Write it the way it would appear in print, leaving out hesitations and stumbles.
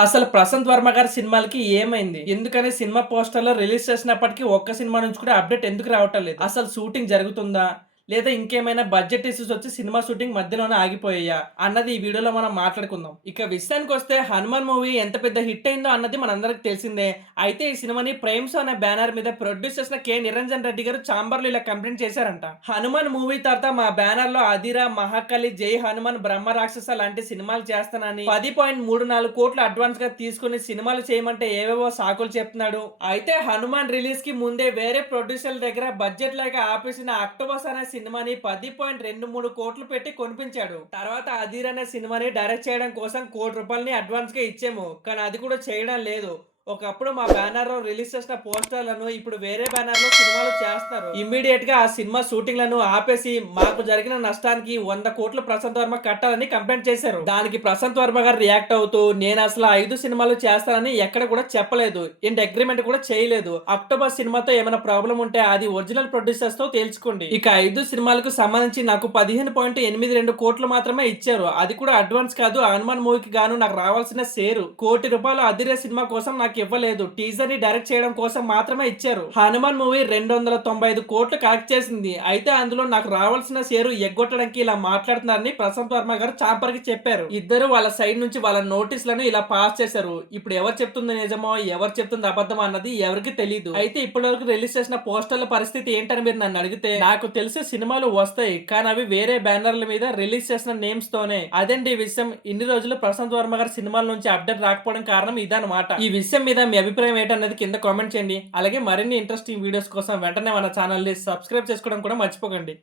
అసలు 'ప్రశాంత్ వర్మ' గారి సినిమాలకి ఏమైంది? ఎందుకని సినిమా పోస్టర్‌లో రిలీజ్ చేసినప్పటికి ఒక్క సినిమా నుంచి కూడా అప్డేట్ ఎందుకు రావటం లేదు? అసలు షూటింగ్ జరుగుతుందా? లేదా ఇంకేమైనా బడ్జెట్ ఇష్యూస్ వచ్చి సినిమా షూటింగ్ మధ్యలోనే ఆగిపోయాయా? అన్నది ఈ వీడియోలో మనం మాట్లాడుకుందాం. ఇక విషయానికొస్తే 'హనుమాన్' మూవీ ఎంత పెద్ద హిట్ అయిందో అన్నది మనందరికి తెలిసిందే. అయితే ఈ సినిమాని 'ప్రేమ్స్' అనే బ్యానర్ మీద ప్రొడ్యూస్ చేసిన కె. నిరంజన్ రెడ్డి గారు చాంబర్‌లో ఇలా కంప్లెయింట్ చేశారంట. 'హనుమాన్' మూవీ తర్వాత మా బ్యానర్‌లో 'అదిరా', 'మహాకాళి', 'జై హనుమాన్', 'బ్రహ్మ రాక్షస' లాంటి సినిమాలు చేస్తానని 10.34 కోట్లు అడ్వాన్స్‌గా తీసుకొని సినిమాలు చేయమంటే ఏవేవో సాకులు చెప్తున్నాడు. అయితే 'హనుమాన్' రిలీజ్‌కి ముందే వేరే ప్రొడ్యూసర్ల దగ్గర బడ్జెట్ లేక ఆపేసిన 'అక్టోబస్' అనే సినిమాని 10.23 కోట్లు పెట్టి కొనిపించాడు. తర్వాత 'అధీర్' అనే సినిమాని డైరెక్ట్ చేయడం కోసం ₹1,00,00,000 అడ్వాన్స్‌గా ఇచ్చాము. కానీ అది కూడా చేయడం లేదు. ఒకప్పుడు మా బ్యానర్‌లో రిలీజ్ చేసిన పోస్టర్‌లను ఇప్పుడు వేరే బ్యానర్‌లో సినిమాలు చేస్తున్నారు. ఇమ్మీడియేట్‌గా ఆ సినిమా షూటింగ్‌లను ఆపేసి మాకు జరిగిన నష్టానికి 100,00,00,000 ప్రశాంత్ వర్మ కట్టాలని కంప్లెయింట్ చేశారు. దానికి ప్రశాంత్ వర్మ గారు రియాక్ట్ అవుతూ నేను అసలు 5 సినిమాలు చేస్తానని ఎక్కడ కూడా చెప్పలేదు. ఏంటి అగ్రీమెంట్ కూడా చేయలేదు. అక్టోబర్ సినిమాతో ఏమైనా ప్రాబ్లమ్ ఉంటే అది ఒరిజినల్ ప్రొడ్యూసర్స్ తో తేల్చుకోండి. ఇక 5 సినిమాలకు సంబంధించి నాకు 15.82 కోట్లు మాత్రమే ఇచ్చారు. అది కూడా అడ్వాన్స్ కాదు. హనుమాన్ మూవీకి గాను నాకు రావాల్సిన షేరు ₹1,00,00,000 అదిరే సినిమా కోసం నాకు ఇవ్వలేదు. టీజర్ ని డైరెక్ట్ చేయడం కోసం మాత్రమే ఇచ్చారు. హనుమాన్ మూవీ 295 కోట్లు కలెక్ట్ చేసింది. అయితే అందులో నాకు రావాల్సిన షేరు ఎగ్గొట్టడానికి ఇలా మాట్లాడుతున్నారని ప్రశాంత్ వర్మ గారు చాపర్ కి చెప్పారు. ఇద్దరు వాళ్ళ సైడ్ నుంచి వాళ్ళ నోటీసులను ఇలా పాస్ చేశారు. ఇప్పుడు ఎవరు చెప్తుంది నిజమో ఎవరు చెప్తుంది అబద్ధమో అన్నది ఎవరికి తెలియదు. అయితే ఇప్పటి వరకు రిలీజ్ చేసిన పోస్టర్ల పరిస్థితి ఏంటని మీరు నన్ను అడిగితే నాకు తెలిసే సినిమాలు వస్తాయి. కానీ అవి వేరే బ్యానర్ల మీద రిలీజ్ చేసిన నేమ్స్ తోనే. అదండి ఈ విషయం. ఇన్ని రోజులు ప్రశాంత్ వర్మ గారి సినిమాల నుంచి అప్డేట్ రాకపోవడం కారణం ఇదన్నమాట. ఈ విషయం మీద మీ అభిప్రాయం ఏంటన్నది కింద కామెంట్ చేయండి. అలాగే మరిన్ని ఇంట్రెస్టింగ్ వీడియోస్ కోసం వెంటనే మన ఛానల్ ని సబ్స్క్రైబ్ చేసుకోవడం కూడా మర్చిపోకండి.